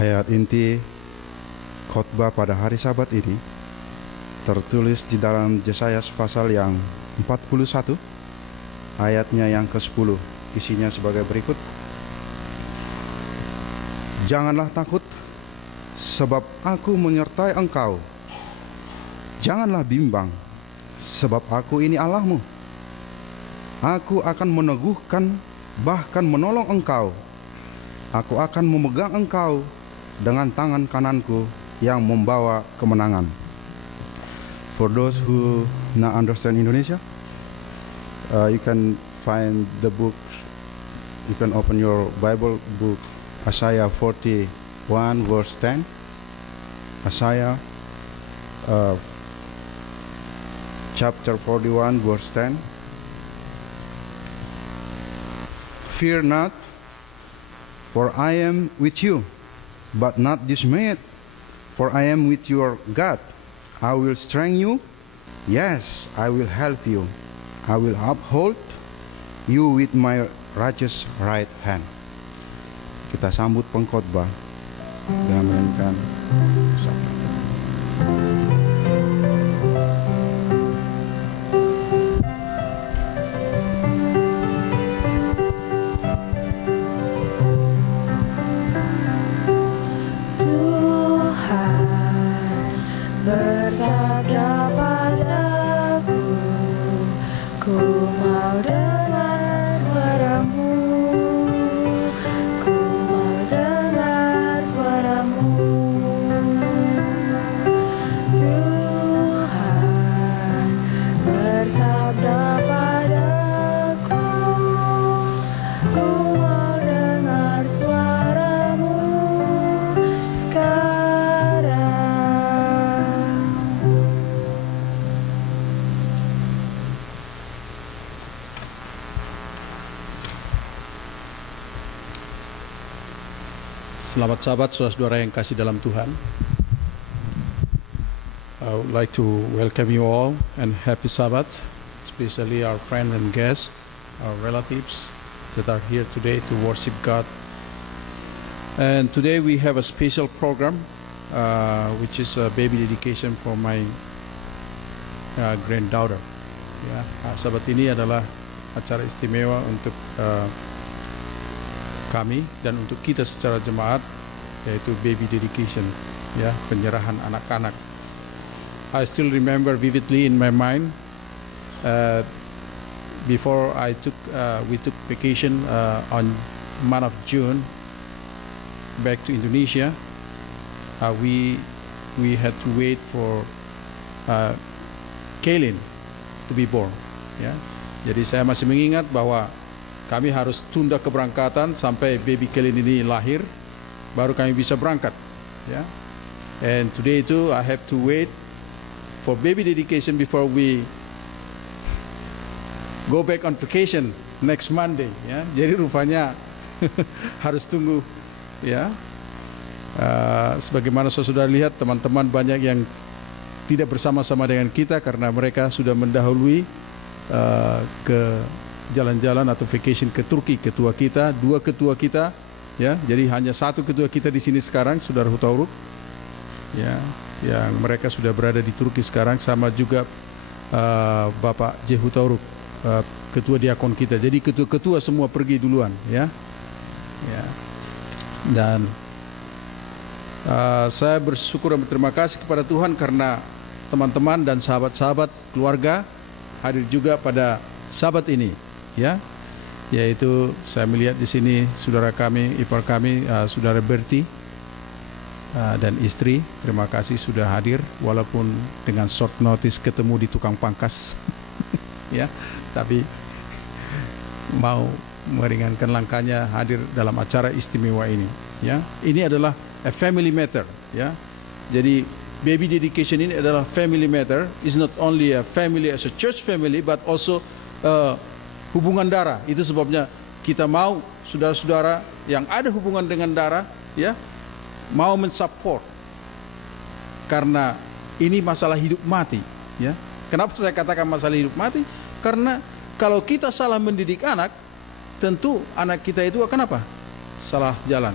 Ayat inti khotbah pada hari Sabat ini tertulis di dalam Yesaya pasal yang 41 ayatnya yang ke-10. Isinya sebagai berikut: Janganlah takut, sebab aku menyertai engkau. Janganlah bimbang, sebab aku ini Allahmu. Aku akan meneguhkan, bahkan menolong engkau. Aku akan memegang engkau dengan tangan kananku yang membawa kemenangan. For those who not understand Indonesia, you can find the book. You can open your Bible book, Isaiah 41 verse 10. Isaiah chapter 41 verse 10. Fear not, for I am with you. But not dismayed, for I am with your God. I will strengthen you. Yes, I will help you. I will uphold you with my righteous right hand. Kita sambut pengkhotbah dengan menyanyikan sabda. Selamat Sabat, saudara-saudara yang kasih dalam Tuhan. I would like to welcome you all and happy Sabbath, especially our friends and guests, our relatives that are here today to worship God. And today we have a special program, which is a baby dedication for my granddaughter. Ya, Sabat ini adalah acara istimewa untuk kami dan untuk kita secara jemaat, yaitu baby dedication, ya, penyerahan anak-anak. I still remember vividly in my mind before we took vacation on month of June back to Indonesia. We had to wait for Kaylin to be born. Ya, jadi saya masih mengingat bahwa kami harus tunda keberangkatan sampai baby Kaylin ini lahir, baru kami bisa berangkat. Ya. And today itu I have to wait for baby dedication before we go back on vacation next Monday. Ya. Jadi rupanya harus tunggu. Ya. Sebagaimana saudara lihat, teman-teman banyak yang tidak bersama-sama dengan kita karena mereka sudah mendahului ke jalan-jalan atau vacation ke Turki. Ketua kita, dua ketua kita, ya, jadi hanya satu ketua kita di sini sekarang, saudara Hutauruk, ya, yang mereka sudah berada di Turki sekarang, sama juga Bapak J. Hutauruk, ketua diakon kita. Jadi ketua-ketua semua pergi duluan, ya, ya. Dan saya bersyukur dan berterima kasih kepada Tuhan karena teman-teman dan sahabat-sahabat keluarga hadir juga pada Sabat ini. Ya, yaitu saya melihat di sini saudara kami, ipar kami, saudara Berti dan istri. Terima kasih sudah hadir walaupun dengan short notice ketemu di tukang pangkas. Ya, tapi mau meringankan langkahnya hadir dalam acara istimewa ini. Ya, ini adalah a family matter. Ya, jadi baby dedication ini adalah family matter. It's not only a family as a church family, but also hubungan darah. Itu sebabnya kita mau saudara-saudara yang ada hubungan dengan darah, ya, mau mensupport, karena ini masalah hidup mati. Ya, kenapa saya katakan masalah hidup mati? Karena kalau kita salah mendidik anak, tentu anak kita itu akan apa? Salah jalan.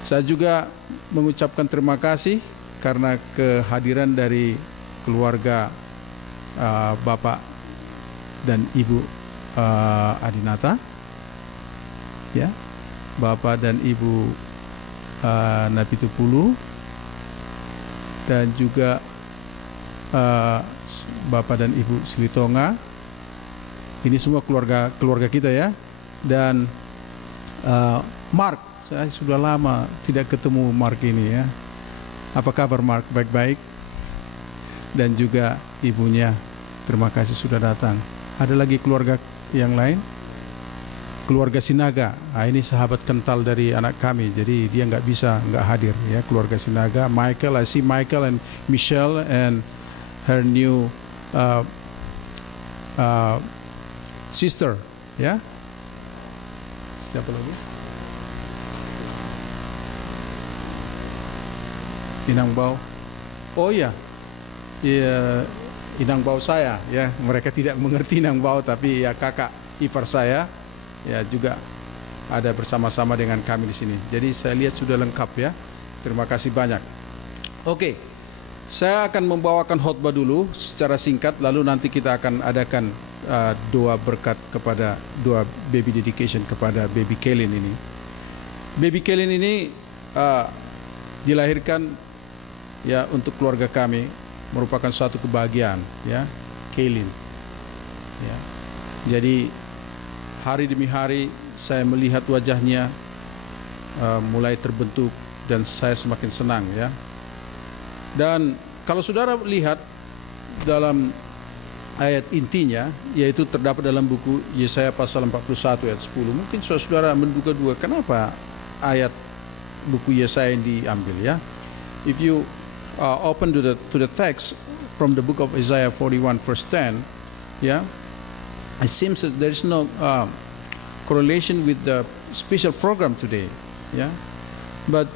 Saya juga mengucapkan terima kasih karena kehadiran dari keluarga Bapak dan Ibu Adinata, ya, Bapak dan Ibu Napitupulu, dan juga Bapak dan Ibu Silitonga. Ini semua keluarga kita ya. Dan Mark, saya sudah lama tidak ketemu Mark ini ya. Apa kabar Mark? Baik-baik. Dan juga ibunya, terima kasih sudah datang. Ada lagi keluarga yang lain? Keluarga Sinaga. Nah, ini sahabat kental dari anak kami, jadi dia nggak hadir ya. Keluarga Sinaga, Michael, I see Michael and Michelle and her new sister, ya. Siapa lagi? Inang Bau. Oh ya, Inang Bau saya, ya. Mereka tidak mengerti Inang Bau, tapi ya kakak ipar saya, ya juga ada bersama-sama dengan kami di sini. Jadi saya lihat sudah lengkap ya. Terima kasih banyak. Oke, saya akan membawakan khotbah dulu secara singkat, lalu nanti kita akan adakan doa berkat kepada doa baby dedication kepada baby Kaylin ini. Baby Kaylin ini dilahirkan ya untuk keluarga kami, merupakan suatu kebahagiaan ya, Kaylin. Ya. Jadi hari demi hari saya melihat wajahnya mulai terbentuk dan saya semakin senang ya. Dan kalau saudara lihat dalam ayat intinya, yaitu terdapat dalam buku Yesaya pasal 41 ayat 10. Mungkin saudara menduga-duga kenapa ayat buku Yesaya yang diambil ya. If you open to the text from the book of Isaiah 41 verse 10, yeah, it seems that there is no correlation with the special program today, yeah. But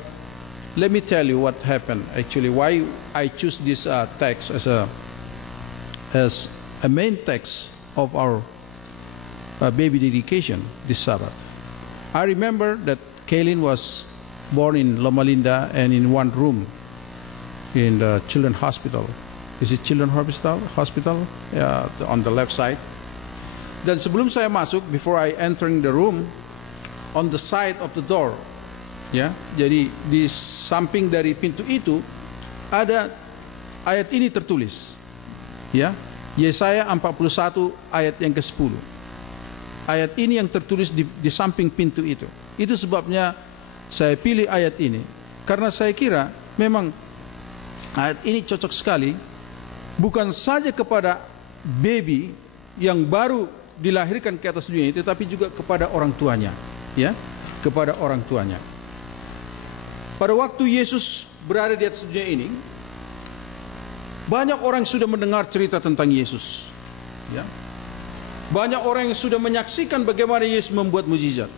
let me tell you what happened actually, why I choose this text as a main text of our baby dedication this Sabbath. I remember that Kaylin was born in Loma Linda and in one room in the children's hospital. Is it children's hospital? Yeah, on the left side. Dan sebelum saya masuk, before I entering the room, on the side of the door, ya, jadi di samping dari pintu itu ada ayat ini tertulis, ya. Yesaya 41 ayat yang ke-10. Ayat ini yang tertulis di samping pintu itu. Itu sebabnya saya pilih ayat ini, karena saya kira memang ayat ini cocok sekali, bukan saja kepada baby yang baru dilahirkan ke atas dunia ini, tetapi juga kepada orang tuanya, ya, kepada orang tuanya. Pada waktu Yesus berada di atas dunia ini, banyak orang sudah mendengar cerita tentang Yesus, ya. Banyak orang yang sudah menyaksikan bagaimana Yesus membuat mujizat.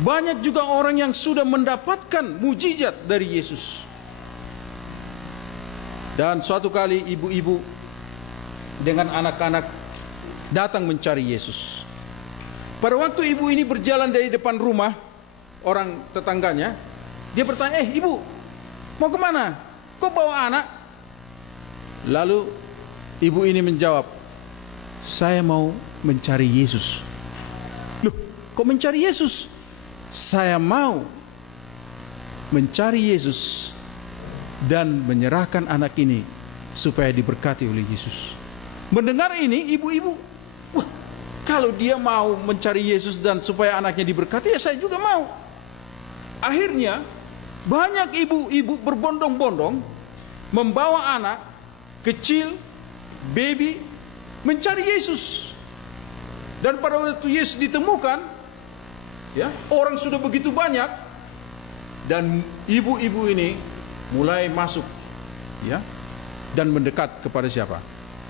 Banyak juga orang yang sudah mendapatkan mujizat dari Yesus. Dan suatu kali ibu-ibu dengan anak-anak datang mencari Yesus. Pada waktu ibu ini berjalan dari depan rumah orang tetangganya, dia bertanya, ibu, mau kemana? Kok bawa anak? Lalu ibu ini menjawab, saya mau mencari Yesus. Loh, kok mencari Yesus? Saya mau mencari Yesus dan menyerahkan anak ini supaya diberkati oleh Yesus. Mendengar ini, ibu-ibu, wah, kalau dia mau mencari Yesus dan supaya anaknya diberkati, ya saya juga mau. Akhirnya banyak ibu-ibu berbondong-bondong membawa anak kecil, baby, mencari Yesus. Dan pada waktu Yesus ditemukan, ya, orang sudah begitu banyak, dan ibu-ibu ini mulai masuk, ya, dan mendekat kepada siapa?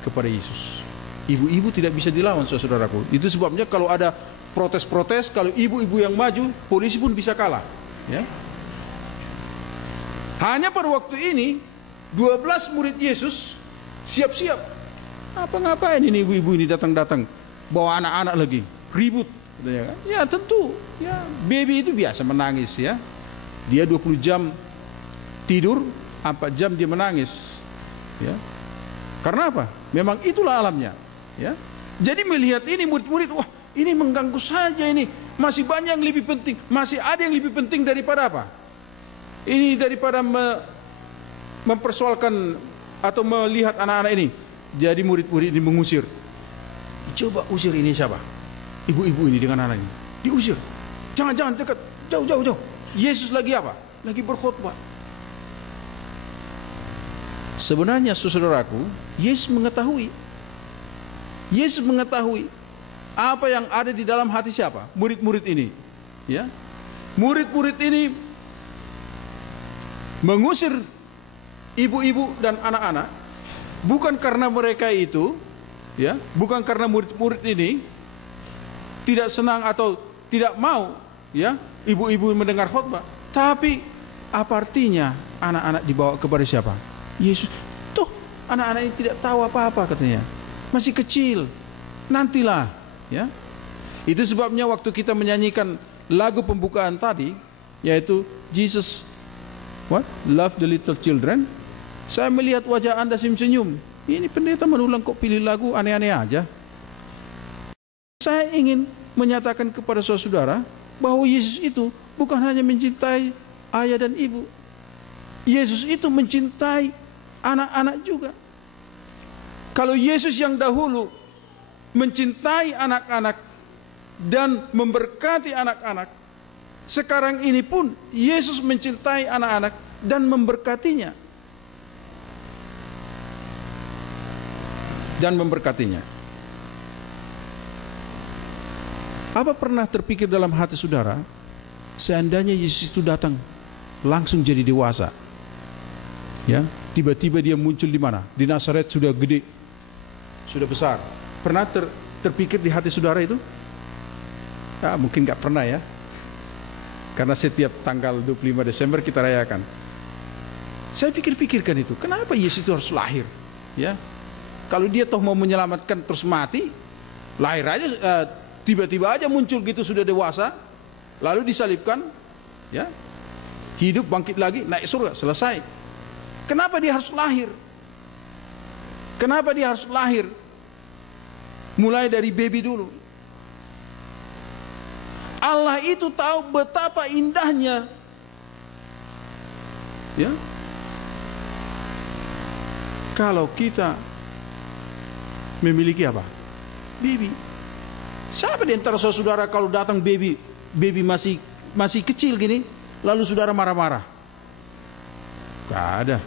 Kepada Yesus. Ibu-ibu tidak bisa dilawan, saudaraku. Itu sebabnya kalau ada protes-protes, kalau ibu-ibu yang maju, polisi pun bisa kalah, ya. Hanya pada waktu ini 12 murid Yesus siap-siap. Apa-ngapain ini ibu-ibu ini datang-datang bawa anak-anak lagi, ribut, ya tentu, ya, baby itu biasa menangis, ya. Dia 20 jam tidur, 4 jam dia menangis. Ya. Karena apa? Memang itulah alamnya. Ya. Jadi melihat ini murid-murid, wah ini mengganggu saja ini. Masih banyak yang lebih penting. Masih ada yang lebih penting daripada apa? Ini daripada mempersoalkan atau melihat anak-anak ini. Jadi murid-murid ini mengusir. Coba usir ini siapa? Ibu-ibu ini dengan anak ini. Diusir. Jangan dekat. Jauh. Yesus lagi apa? Lagi berkhotbah. Sebenarnya saudaraku, Yesus mengetahui apa yang ada di dalam hati siapa? Murid-murid ini. Ya. Murid-murid ini mengusir ibu-ibu dan anak-anak bukan karena mereka itu, ya, bukan karena murid-murid ini tidak senang atau tidak mau, ya, ibu-ibu mendengar khotbah, tapi apa artinya anak-anak dibawa kepada siapa? Yesus. Tuh, anak-anak ini tidak tahu apa-apa katanya. Masih kecil. Nantilah, ya. Itu sebabnya waktu kita menyanyikan lagu pembukaan tadi, yaitu Jesus Love the Little Children, saya melihat wajah Anda senyum-senyum. Ini pendeta Manulang kok pilih lagu aneh-aneh aja. Saya ingin menyatakan kepada saudara bahwa Yesus itu bukan hanya mencintai ayah dan ibu. Yesus itu mencintai anak-anak juga. Kalau Yesus yang dahulu mencintai anak-anak dan memberkati anak-anak, sekarang ini pun Yesus mencintai anak-anak dan memberkatinya. Apa pernah terpikir dalam hati saudara, seandainya Yesus itu datang langsung jadi dewasa, ya, tiba-tiba dia muncul di mana? Di Nazaret, sudah gede, sudah besar. Pernah terpikir di hati saudara itu? Ya, mungkin nggak pernah ya, karena setiap tanggal 25 Desember kita rayakan. Saya pikir-pikirkan itu, kenapa Yesus itu harus lahir? Ya, kalau dia toh mau menyelamatkan terus mati, lahir aja, tiba-tiba aja muncul gitu sudah dewasa, lalu disalibkan, ya, hidup bangkit lagi naik surga, selesai. Kenapa dia harus lahir? Kenapa dia harus lahir? Mulai dari baby dulu. Allah itu tahu betapa indahnya, ya, kalau kita memiliki apa? Baby. Siapa di antara saudara kalau datang baby masih kecil gini, lalu saudara marah-marah? Gak ada.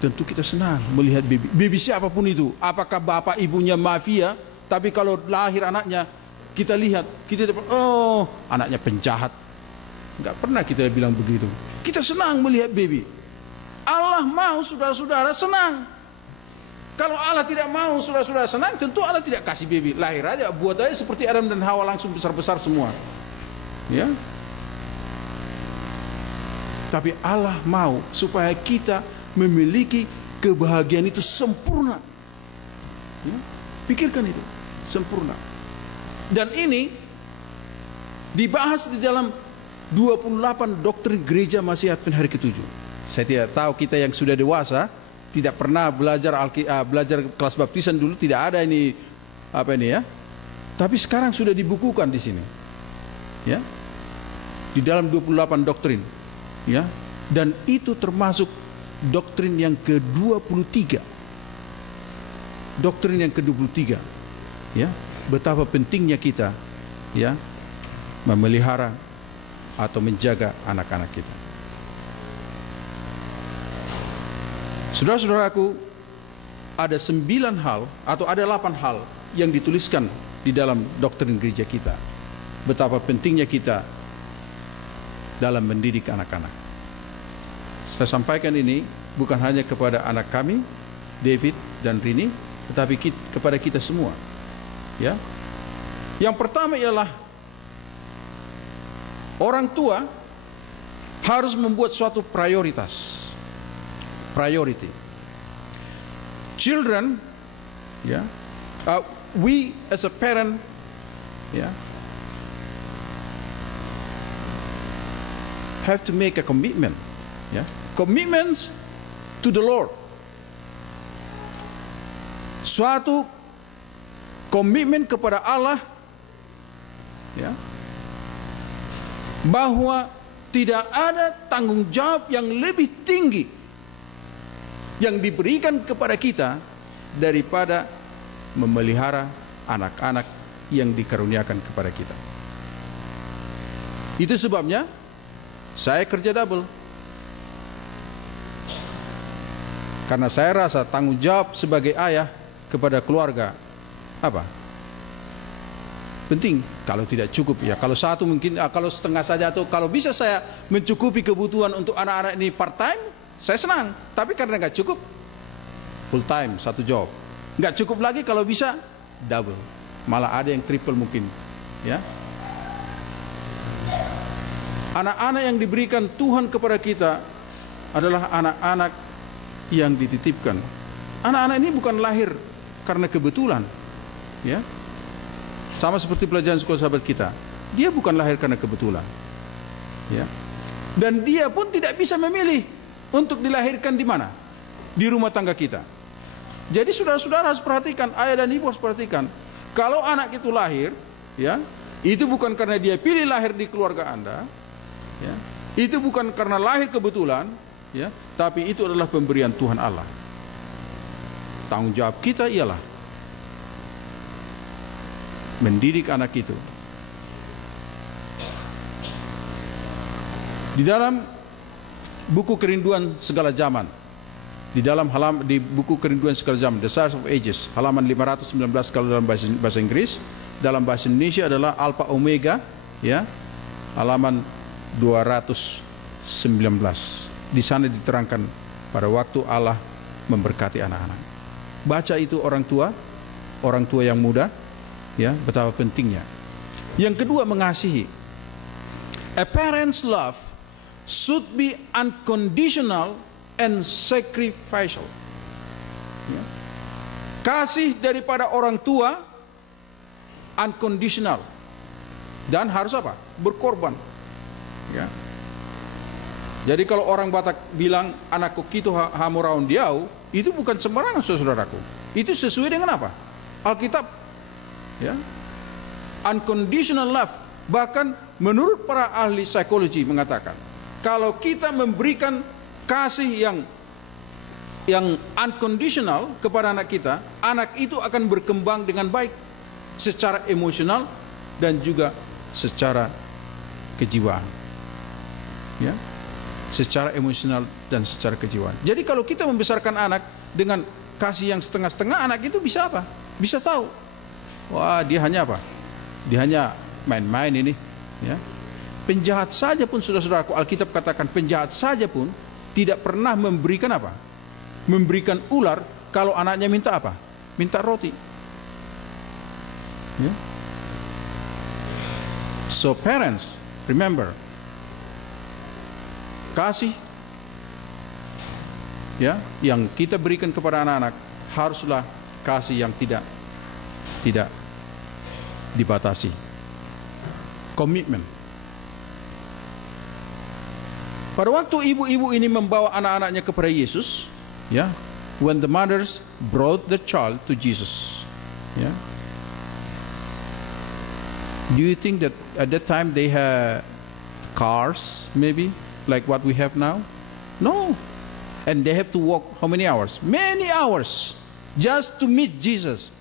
Tentu kita senang melihat baby siapapun itu, apakah bapak ibunya mafia, tapi kalau lahir anaknya, kita lihat, kita dapat, oh, anaknya penjahat. Enggak pernah kita bilang begitu. Kita senang melihat baby. Allah mau saudara-saudara senang. Kalau Allah tidak mau saudara-saudara senang, tentu Allah tidak kasih baby. Lahir aja, buat aja seperti Adam dan Hawa langsung besar-besar semua. Ya. Tapi Allah mau supaya kita memiliki kebahagiaan itu sempurna. Ya. Pikirkan itu, sempurna. Dan ini dibahas di dalam 28 doktrin gereja Masih Advent hari ke-7. Saya tidak tahu kita yang sudah dewasa tidak pernah belajar kelas baptisan dulu, tidak ada ini apa ini ya. Tapi sekarang sudah dibukukan di sini. Ya. Di dalam 28 doktrin. Ya. Dan itu termasuk doktrin yang ke-23. Doktrin yang ke-23. Ya. Betapa pentingnya kita, ya, memelihara atau menjaga anak-anak kita. Saudara-saudaraku, ada 9 hal atau ada 8 hal yang dituliskan di dalam doktrin gereja kita. Betapa pentingnya kita dalam mendidik anak-anak. Saya sampaikan ini bukan hanya kepada anak kami, David dan Rini, tetapi kepada kita semua. Ya. Yang pertama ialah orang tua harus membuat suatu prioritas. Priority. Children, ya, we as a parent, ya, have to make a commitment. Ya, commitment to the Lord. Suatu komitmen kepada Allah, ya, bahwa tidak ada tanggung jawab yang lebih tinggi yang diberikan kepada kita daripada memelihara anak-anak yang dikaruniakan kepada kita. Itu sebabnya saya kerja double. Karena saya rasa tanggung jawab sebagai ayah kepada keluarga apa? Penting. Kalau tidak cukup ya, kalau satu mungkin, kalau setengah saja, atau kalau bisa saya mencukupi kebutuhan untuk anak-anak ini part time, saya senang. Tapi karena nggak cukup, full time, satu job. Nggak cukup lagi, kalau bisa double. Malah ada yang triple mungkin, ya. Anak-anak yang diberikan Tuhan kepada kita adalah anak-anak yang dititipkan. Anak-anak ini bukan lahir karena kebetulan, ya. Sama seperti pelajaran sekolah sahabat kita, dia bukan lahir karena kebetulan, ya. Dan dia pun tidak bisa memilih untuk dilahirkan di mana, di rumah tangga kita. Jadi saudara-saudara harus perhatikan, ayah dan ibu harus perhatikan, kalau anak itu lahir, ya, itu bukan karena dia pilih lahir di keluarga Anda, ya, itu bukan karena lahir kebetulan, ya, tapi itu adalah pemberian Tuhan Allah. Tanggung jawab kita ialah mendidik anak itu. Di dalam buku Kerinduan Segala Zaman, di buku Kerinduan Segala Zaman, The Desires of Ages, halaman 519 kalau dalam bahasa Inggris, dalam bahasa Indonesia adalah Alpha Omega, ya, halaman 219. Di sana diterangkan pada waktu Allah memberkati anak-anak. Baca itu orang tua yang muda, ya, betapa pentingnya. Yang kedua, mengasihi. A parent's love should be unconditional and sacrificial. Ya. Kasih daripada orang tua unconditional dan harus apa? Berkorban. Ya. Jadi kalau orang Batak bilang anakku kitu hamuraun diau, itu bukan sembarangan, saudaraku. Itu sesuai dengan apa? Alkitab. Ya. Unconditional love. Bahkan menurut para ahli psikologi mengatakan, kalau kita memberikan kasih yang unconditional kepada anak kita, anak itu akan berkembang dengan baik secara emosional dan juga secara kejiwaan. Ya. Secara emosional dan secara kejiwaan. Jadi kalau kita membesarkan anak dengan kasih yang setengah-setengah, anak itu bisa apa? Bisa tahu, wah, dia hanya apa? Dia hanya main-main ini, ya. Penjahat saja pun, saudara-saudaraku, Alkitab katakan penjahat saja pun tidak pernah memberikan apa? Memberikan ular kalau anaknya minta apa? Minta roti. Ya. So parents, remember, kasih, ya, yang kita berikan kepada anak-anak haruslah kasih yang tidak dibatasi. Komitmen. Pada waktu ibu-ibu ini membawa anak-anaknya kepada Yesus, ya, when the mothers brought the child to Jesus, ya, do you think that at that time they had cars, maybe like what we have now? No. And they have to walk how many hours? Many hours just to meet Jesus.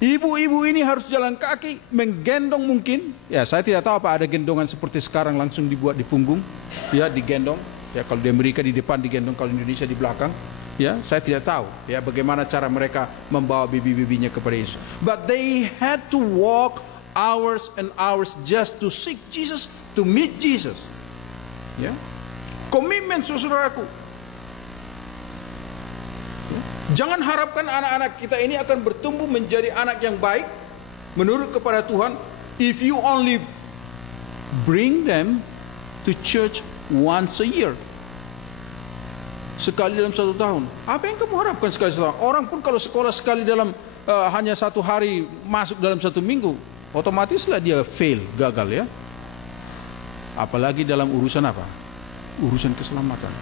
Ibu-ibu ini harus jalan kaki, menggendong mungkin. Ya, saya tidak tahu apa ada gendongan seperti sekarang langsung dibuat di punggung, ya, digendong. Ya, kalau di Amerika di depan digendong, kalau di Indonesia di belakang. Ya, saya tidak tahu ya bagaimana cara mereka membawa bibi-bibinya kepada Yesus. But they had to walk hours and hours just to seek Jesus, to meet Jesus. Ya. Komitmen, saudaraku. Jangan harapkan anak-anak kita ini akan bertumbuh menjadi anak yang baik menurut kepada Tuhan if you only bring them to church once a year. Sekali dalam 1 tahun. Apa yang kamu harapkan sekali 1 tahun? Orang pun kalau sekolah sekali dalam hanya 1 hari masuk dalam 1 minggu, otomatislah dia fail, gagal, ya. Apalagi dalam urusan apa? Urusan keselamatan.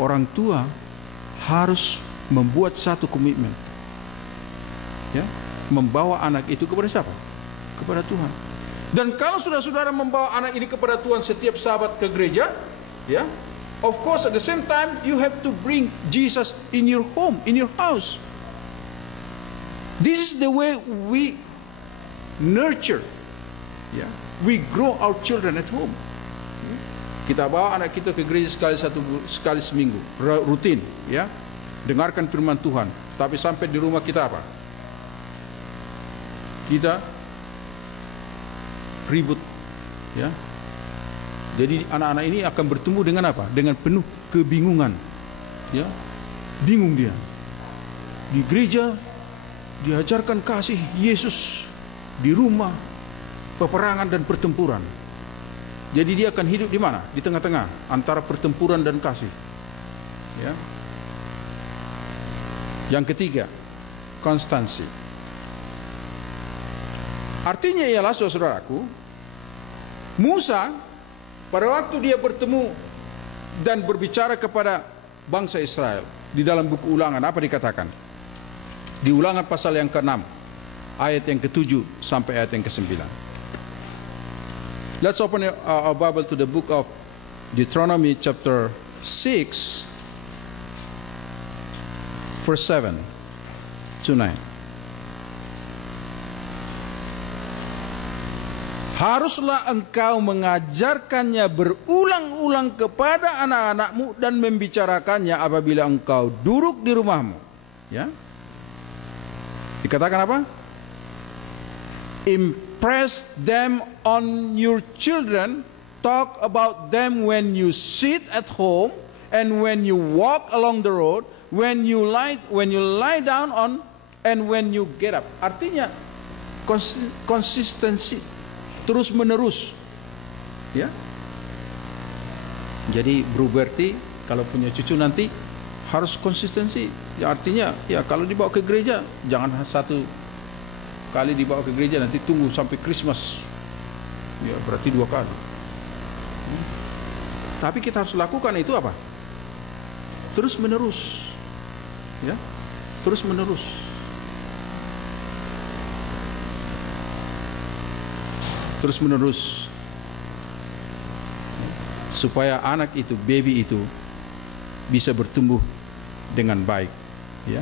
Orang tua harus membuat satu komitmen, ya, membawa anak itu kepada siapa? Kepada Tuhan. Dan kalau saudara membawa anak ini kepada Tuhan setiap Sabat ke gereja, ya, of course at the same time you have to bring Jesus in your home, in your house. This is the way we nurture, ya, we grow our children at home. Kita bawa anak kita ke gereja sekali seminggu, rutin, ya, dengarkan firman Tuhan. Tapi sampai di rumah kita apa? Kita ribut, ya. Jadi anak-anak ini akan bertemu dengan apa? Dengan penuh kebingungan, ya, bingung dia. Di gereja diajarkan kasih Yesus, di rumah peperangan dan pertempuran. Jadi dia akan hidup di mana? Di tengah-tengah antara pertempuran dan kasih. Ya. Yang ketiga, konstansi. Artinya ialah, saudaraku, Musa pada waktu dia bertemu dan berbicara kepada bangsa Israel di dalam buku Ulangan, apa dikatakan? Di Ulangan pasal yang ke-6, ayat yang ke-7 sampai ayat yang ke-9. Let's open our Bible to the book of Deuteronomy chapter 6, verse 7 to 9. Haruslah engkau mengajarkannya berulang-ulang kepada anak-anakmu dan membicarakannya apabila engkau duduk di rumahmu. Ya. Dikatakan apa? Impress them on your children. Talk about them when you sit at home and when you walk along the road, when you lie down on, and when you get up. Artinya konsistensi, terus menerus, ya. Jadi Bro Berti kalau punya cucu nanti harus konsistensi. Ya, artinya ya kalau dibawa ke gereja jangan satu kali dibawa ke gereja, nanti tunggu sampai Christmas, ya berarti 2 kali. Tapi kita harus lakukan itu apa? Terus menerus, ya, terus menerus. Terus menerus, supaya anak itu, baby itu bisa bertumbuh dengan baik, ya,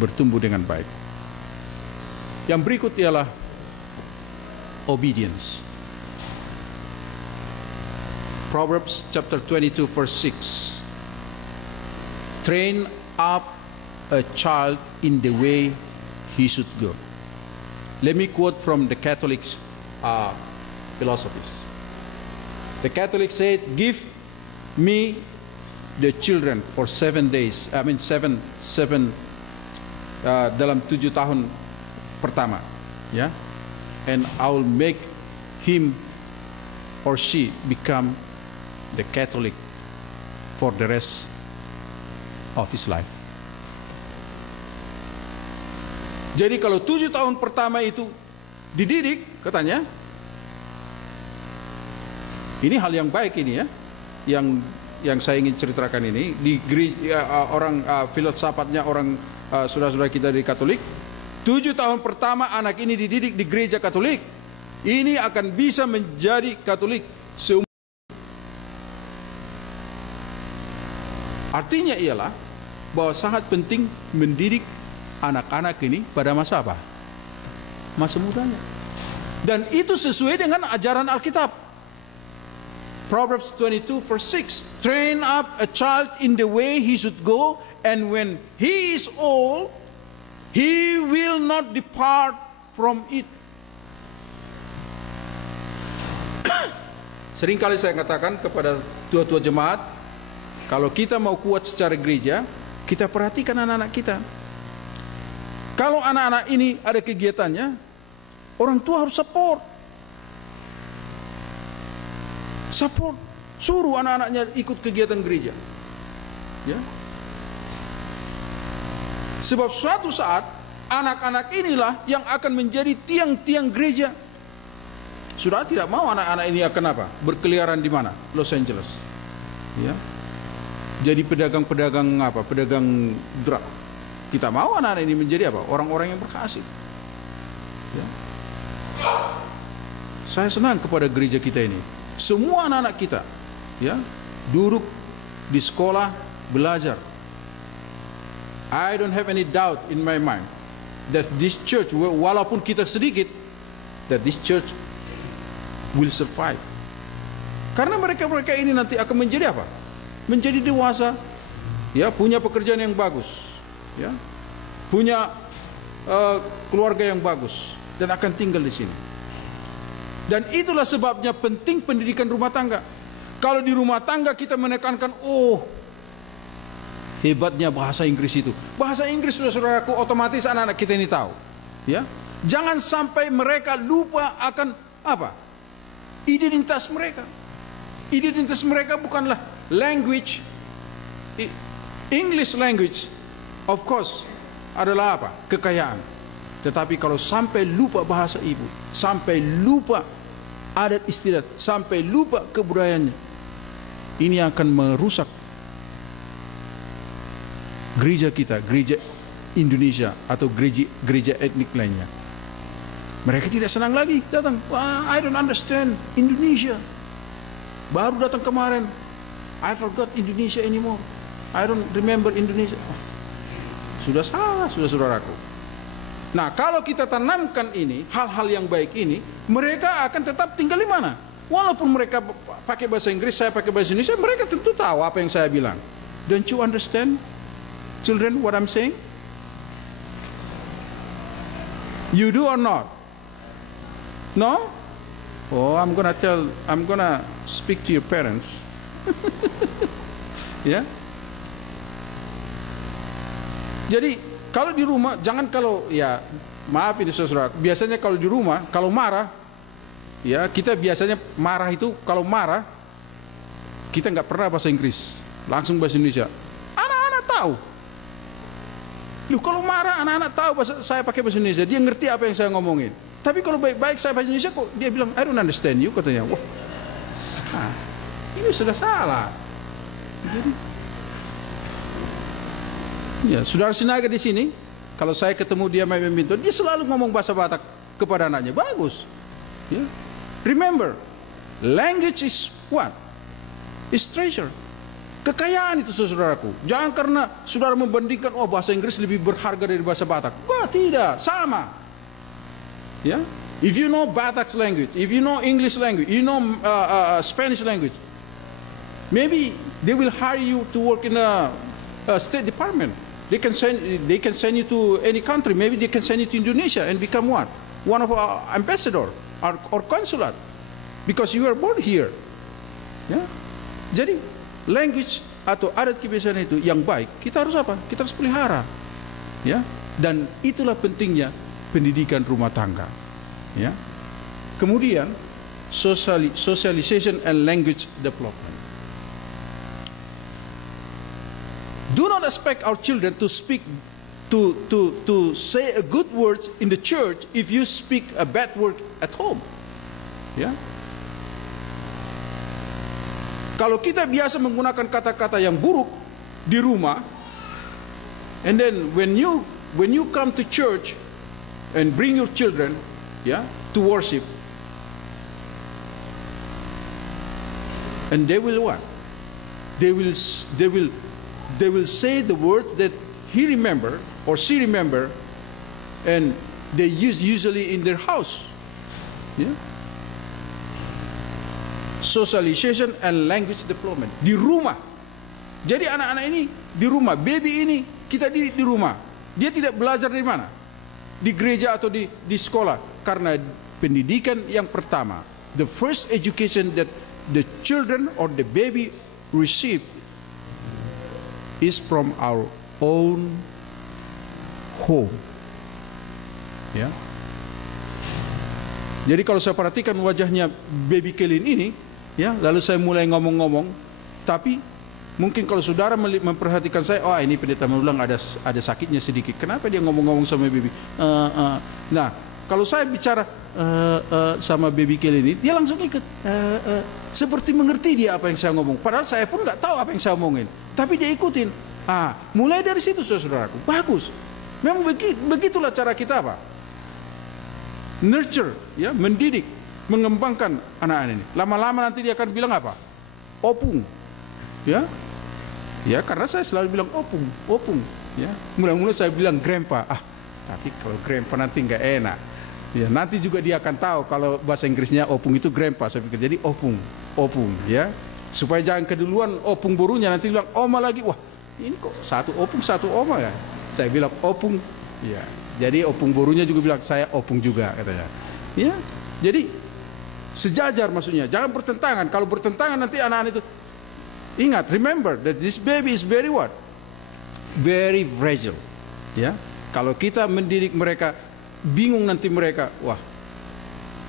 bertumbuh dengan baik. Yang berikut ialah obedience. Proverbs chapter 22 verse 6. Train up a child in the way he should go. Let me quote from the Catholics philosophies. The Catholics said, give me the children for 7 days. I mean 7 dalam 7 tahun pertama, ya, and I will make him or she become the Catholic for the rest of his life. Jadi kalau 7 tahun pertama itu dididik, katanya, ini hal yang baik ini, ya, yang saya ingin ceritakan ini di orang filsafatnya orang saudara-saudara kita di Katolik. 7 tahun pertama anak ini dididik di gereja Katolik, ini akan bisa menjadi Katolik seumur. Artinya ialah bahwa sangat penting mendidik anak-anak ini pada masa apa? Masa mudanya. Dan itu sesuai dengan ajaran Alkitab. Proverbs 22 verse 6. Train up a child in the way he should go, and when he is old, he will not depart from it. Seringkali saya katakan kepada tua-tua jemaat, kalau kita mau kuat secara gereja, kita perhatikan anak-anak kita. Kalau anak-anak ini ada kegiatannya, orang tua harus support. Support, suruh anak-anaknya ikut kegiatan gereja. Ya. Sebab suatu saat anak-anak inilah yang akan menjadi tiang-tiang gereja. Saudara tidak mau anak-anak ini akan apa? Berkeliaran di mana? Los Angeles. Ya. Jadi pedagang-pedagang apa? Pedagang drug. Kita mau anak-anak ini menjadi apa? Orang-orang yang berhasil. Ya. Saya senang kepada gereja kita ini. Semua anak-anak kita, ya, duduk di sekolah belajar. I don't have any doubt in my mind that this church, walaupun kita sedikit, that this church will survive. Karena mereka-mereka ini nanti akan menjadi apa? Menjadi dewasa, ya, punya pekerjaan yang bagus, ya, punya keluarga yang bagus, dan akan tinggal di sini. Dan itulah sebabnya penting pendidikan rumah tangga. Kalau di rumah tangga kita menekankan, oh, hebatnya bahasa Inggris itu. Bahasa Inggris, saudara-saudaraku, otomatis anak-anak kita ini tahu, ya. Jangan sampai mereka lupa akan apa? Identitas mereka. Identitas mereka bukanlah language. English language, of course, adalah apa? Kekayaan. Tetapi kalau sampai lupa bahasa ibu, sampai lupa adat istiadat, sampai lupa kebudayaannya, ini akan merusak gereja kita, gereja Indonesia atau gereja etnik lainnya. Mereka tidak senang lagi datang. Wah, I don't understand Indonesia. Baru datang kemarin. I forgot Indonesia anymore. I don't remember Indonesia. Sudah salah, sudah saudaraku. Nah, kalau kita tanamkan ini, hal-hal yang baik ini, mereka akan tetap tinggal di mana? Walaupun mereka pakai bahasa Inggris, saya pakai bahasa Indonesia, mereka tentu tahu apa yang saya bilang. Don't you understand, children, what I'm saying? You do or not? No? Oh, I'm gonna speak to your parents. Ya. Jadi kalau di rumah, jangan kalau, ya, maaf ini saudara, biasanya kalau di rumah, kalau marah, ya, kita biasanya marah itu, kalau marah, kita nggak pernah bahasa Inggris, langsung bahasa Indonesia. Anak-anak tahu. Loh, kalau marah, anak-anak tahu saya pakai bahasa Indonesia, dia ngerti apa yang saya ngomongin. Tapi kalau baik-baik saya bahasa Indonesia, kok dia bilang, I don't understand you, katanya. Wah, ini sudah salah. Jadi, ya, saudara Sinaga di sini, kalau saya ketemu dia main badminton, dia selalu ngomong bahasa Batak kepada anaknya. Bagus. Ya. Remember, language is what? Is treasure. Kekayaan itu, saudaraku. Jangan karena saudara membandingkan, oh, bahasa Inggris lebih berharga dari bahasa Batak. Wah, tidak, sama. Ya. If you know Batak's language, if you know English language, you know Spanish language, maybe they will hire you to work in a State Department. They can send you to any country. Maybe they can send you to Indonesia and become what? One of our ambassador or consulate, because you were born here. Ya. Jadi language atau adat kebiasaan itu yang baik, kita harus apa? Kita harus pelihara. Ya. Dan itulah pentingnya pendidikan rumah tangga. Ya. Kemudian socialization and language development. Do not expect our children to speak, to say a good words in the church if you speak a bad word at home. Ya. Kalau kita biasa menggunakan kata-kata yang buruk di rumah, and then when you come to church and bring your children, yeah, to worship, and they will what? They will say the word that he remember or she remember, and they use usually in their house. Yeah? Socialization and language development di rumah. Jadi anak-anak ini di rumah, baby ini kita di rumah. Dia tidak belajar di mana? Di gereja atau di sekolah. Karena pendidikan yang pertama, the first education that the children or the baby receive is from our own home. Ya. Jadi kalau saya perhatikan wajahnya baby Kelin ini, ya, lalu saya mulai ngomong-ngomong, tapi mungkin kalau saudara memperhatikan saya, oh, ini pendeta Marulang ada sakitnya sedikit. Kenapa dia ngomong-ngomong sama baby? Nah, kalau saya bicara sama baby Kelly ini, dia langsung ikut. Seperti mengerti dia apa yang saya ngomong. Padahal saya pun nggak tahu apa yang saya omongin. Tapi dia ikutin. Mulai dari situ saudaraku, bagus. Memang begitulah cara kita apa? Nurture, ya, mendidik, mengembangkan anak-anak ini. Lama-lama nanti dia akan bilang apa? Opung, ya, ya, karena saya selalu bilang opung, ya. Mula-mula saya bilang grandpa, tapi kalau grandpa nanti nggak enak, ya. Nanti juga dia akan tahu kalau bahasa Inggrisnya opung itu grandpa, saya pikir. Jadi opung, ya, supaya jangan keduluan opung borunya nanti bilang oma lagi, wah ini kok satu opung satu oma ya. Saya bilang opung, ya. Jadi opung borunya juga bilang saya opung juga katanya, ya. Jadi sejajar maksudnya, jangan bertentangan. Kalau bertentangan nanti anak-anak itu ingat, remember that this baby is very what? Very fragile. Ya, kalau kita mendidik mereka bingung nanti mereka, wah,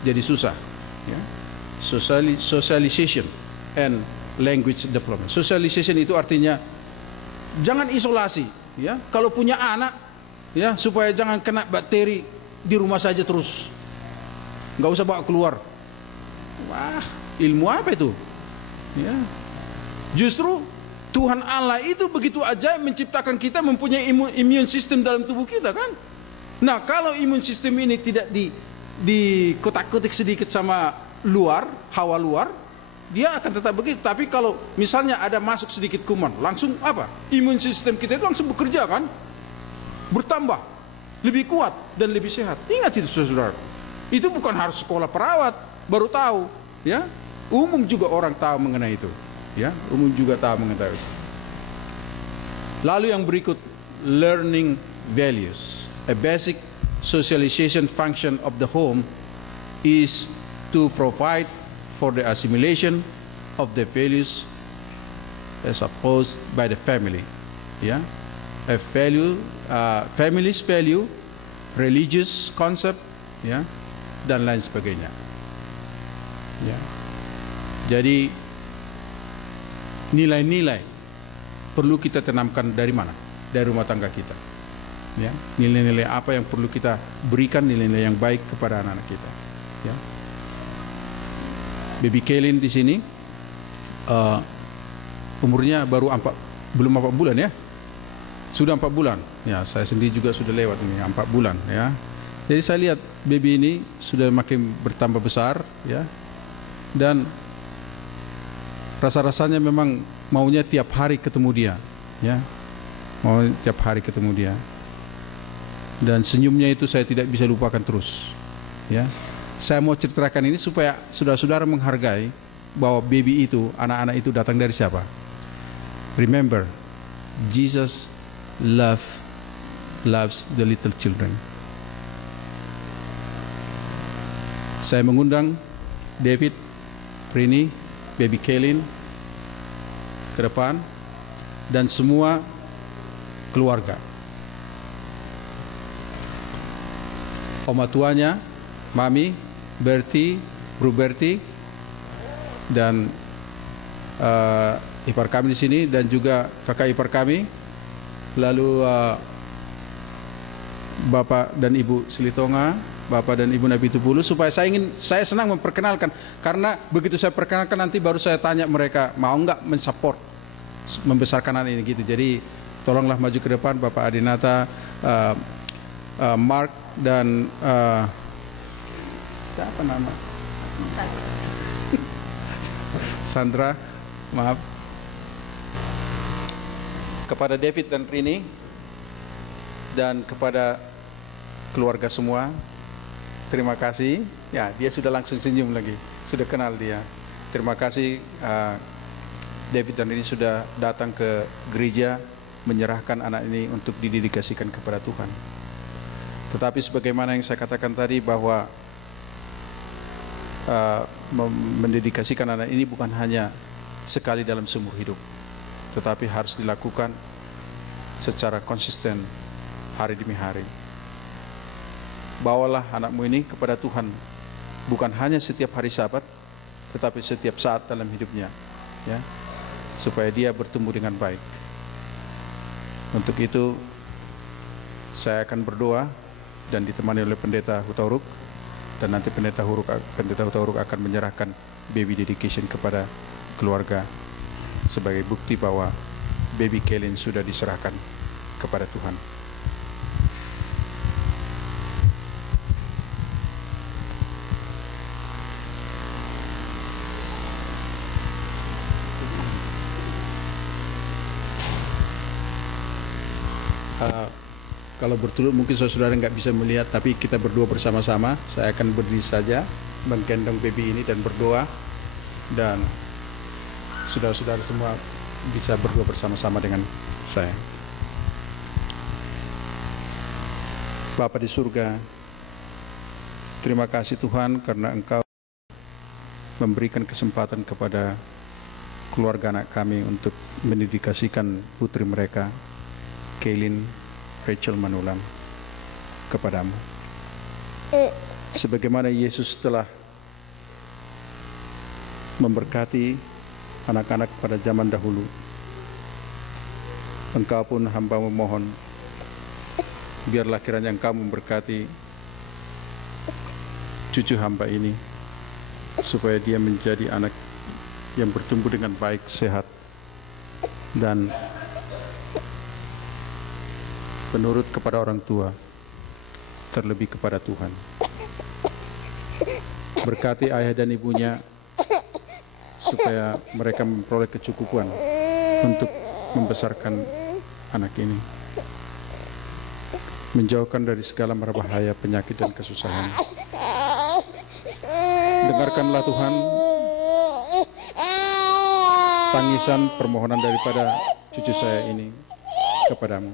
jadi susah. Ya, socialization and language development. Socialization itu artinya jangan isolasi. Ya, kalau punya anak, ya, supaya jangan kena bakteri di rumah saja terus, nggak usah bawa keluar. Wah, ilmu apa itu? Ya. Justru Tuhan Allah itu begitu ajaib menciptakan kita mempunyai imun sistem dalam tubuh kita kan. Nah, kalau imun sistem ini tidak dikotak-kotik sedikit sama luar, hawa luar, dia akan tetap begitu. Tapi kalau misalnya ada masuk sedikit kuman, langsung apa? Imun sistem kita itu langsung bekerja kan? Bertambah, lebih kuat dan lebih sehat. Ingat itu saudara. Itu bukan harus sekolah perawat baru tahu, ya. Umum juga orang tahu mengenai itu, ya. Umum juga tahu mengenai itu. Lalu yang berikut, learning values. A basic socialization function of the home is to provide for the assimilation of the values as opposed by the family, ya. A value, family's value, religious concept, ya, dan lain sebagainya. Ya. Jadi nilai-nilai perlu kita tanamkan dari mana? Dari rumah tangga kita. Ya. Nilai-nilai apa yang perlu kita berikan, nilai-nilai yang baik kepada anak-anak kita. Ya. Baby Kaylin di sini umurnya belum 4 bulan ya. Sudah 4 bulan. Ya, saya sendiri juga sudah lewat ini 4 bulan ya. Jadi saya lihat baby ini sudah makin bertambah besar ya. Dan rasa-rasanya memang maunya tiap hari ketemu dia, ya, mau tiap hari ketemu dia. Dan senyumnya itu saya tidak bisa lupakan terus, ya. Saya mau ceritakan ini supaya saudara-saudara menghargai bahwa baby itu, anak-anak itu datang dari siapa? Remember, Jesus loves the little children. Saya mengundang David, Rini, baby Kaylin ke depan dan semua keluarga. Oma tuanya, Mami, Berti, Bro Berti, dan ipar kami di sini dan juga kakak ipar kami. Lalu Bapak dan Ibu Silitonga, Bapak dan Ibu Nabi Tupulu, supaya saya senang memperkenalkan, karena begitu saya perkenalkan nanti baru saya tanya mereka mau nggak mensupport membesarkan anak ini gitu. Jadi tolonglah maju ke depan Bapak Adinata, Mark dan siapa nama? Sandra, maaf. Kepada David dan Rini dan kepada keluarga semua, terima kasih. Ya, dia sudah langsung senyum lagi. Sudah kenal dia. Terima kasih David dan Rini sudah datang ke gereja menyerahkan anak ini untuk didedikasikan kepada Tuhan. Tetapi sebagaimana yang saya katakan tadi bahwa mendedikasikan anak ini bukan hanya sekali dalam seumur hidup, tetapi harus dilakukan secara konsisten hari demi hari. Bawalah anakmu ini kepada Tuhan bukan hanya setiap hari Sabat, tetapi setiap saat dalam hidupnya, ya, supaya dia bertumbuh dengan baik. Untuk itu saya akan berdoa dan ditemani oleh Pendeta Hutauruk dan nanti pendeta Huruk akan menyerahkan baby dedication kepada keluarga sebagai bukti bahwa baby Kaylin sudah diserahkan kepada Tuhan. Kalau berturut mungkin saudara nggak bisa melihat, tapi kita berdoa bersama-sama. Saya akan berdiri saja menggendong baby ini dan berdoa, dan saudara-saudara semua bisa berdoa bersama-sama dengan saya. Bapa di surga, terima kasih Tuhan karena Engkau memberikan kesempatan kepada keluarga anak kami untuk mendedikasikan putri mereka, Kaylin Rachel Manulang, kepadamu. Sebagaimana Yesus telah memberkati anak-anak pada zaman dahulu, Engkau pun hamba memohon, biarlah kiranya Engkau memberkati cucu hamba ini, supaya dia menjadi anak yang bertumbuh dengan baik, sehat, dan penurut kepada orang tua, terlebih kepada Tuhan. Berkati ayah dan ibunya, supaya mereka memperoleh kecukupan untuk membesarkan anak ini, menjauhkan dari segala mara bahaya, penyakit dan kesusahan. Dengarkanlah Tuhan tangisan permohonan daripada cucu saya ini kepadamu,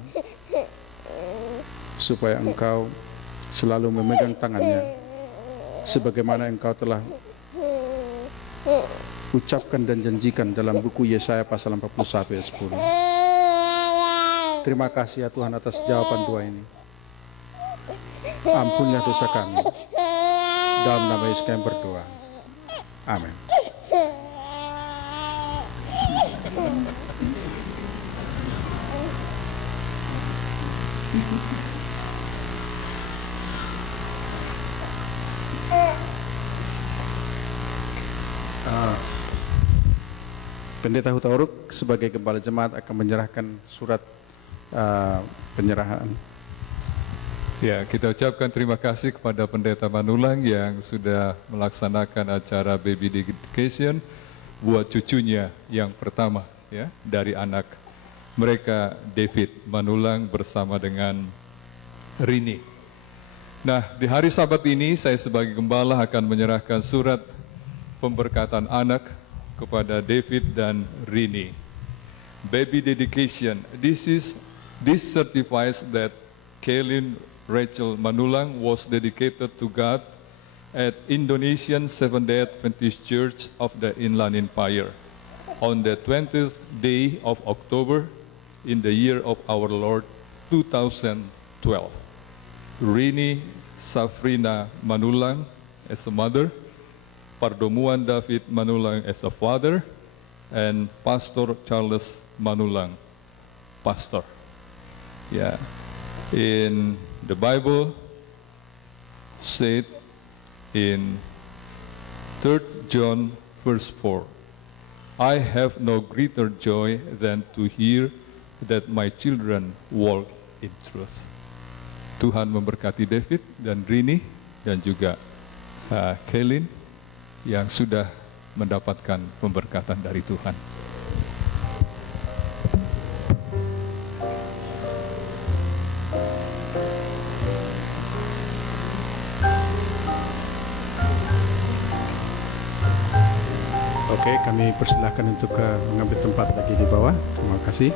supaya Engkau selalu memegang tangannya, sebagaimana Engkau telah ucapkan dan janjikan dalam buku Yesaya pasal 41 ayat 10. Terima kasih ya Tuhan atas jawaban doa ini. Ampunilah dosa kami. Dalam nama Yesus kami berdoa. Amin. Pendeta Hutauruk sebagai gembala jemaat akan menyerahkan surat penyerahan. Ya, kita ucapkan terima kasih kepada Pendeta Manulang yang sudah melaksanakan acara baby dedication buat cucunya yang pertama, ya, dari anak mereka, David Manulang bersama dengan Rini. Nah, di hari Sabat ini saya sebagai gembala akan menyerahkan surat pemberkatan anak kepada David dan Rini. Baby dedication. This certifies that Kaylin Rachel Manulang was dedicated to God at Indonesian Seventh-day Adventist Church of the Inland Empire on the 20th day of October in the year of our Lord 2012. Rini Safrina Manulang as a mother, Pardomuan David Manulang as a father, and Pastor Charles Manulang, pastor. Yeah, in the Bible said in 3 John verse 4, I have no greater joy than to hear that my children walk in truth. Tuhan memberkati David dan Rini dan juga Kaylin yang sudah mendapatkan pemberkatan dari Tuhan. Oke, kami persilahkan untuk mengambil tempat lagi di bawah. Terima kasih.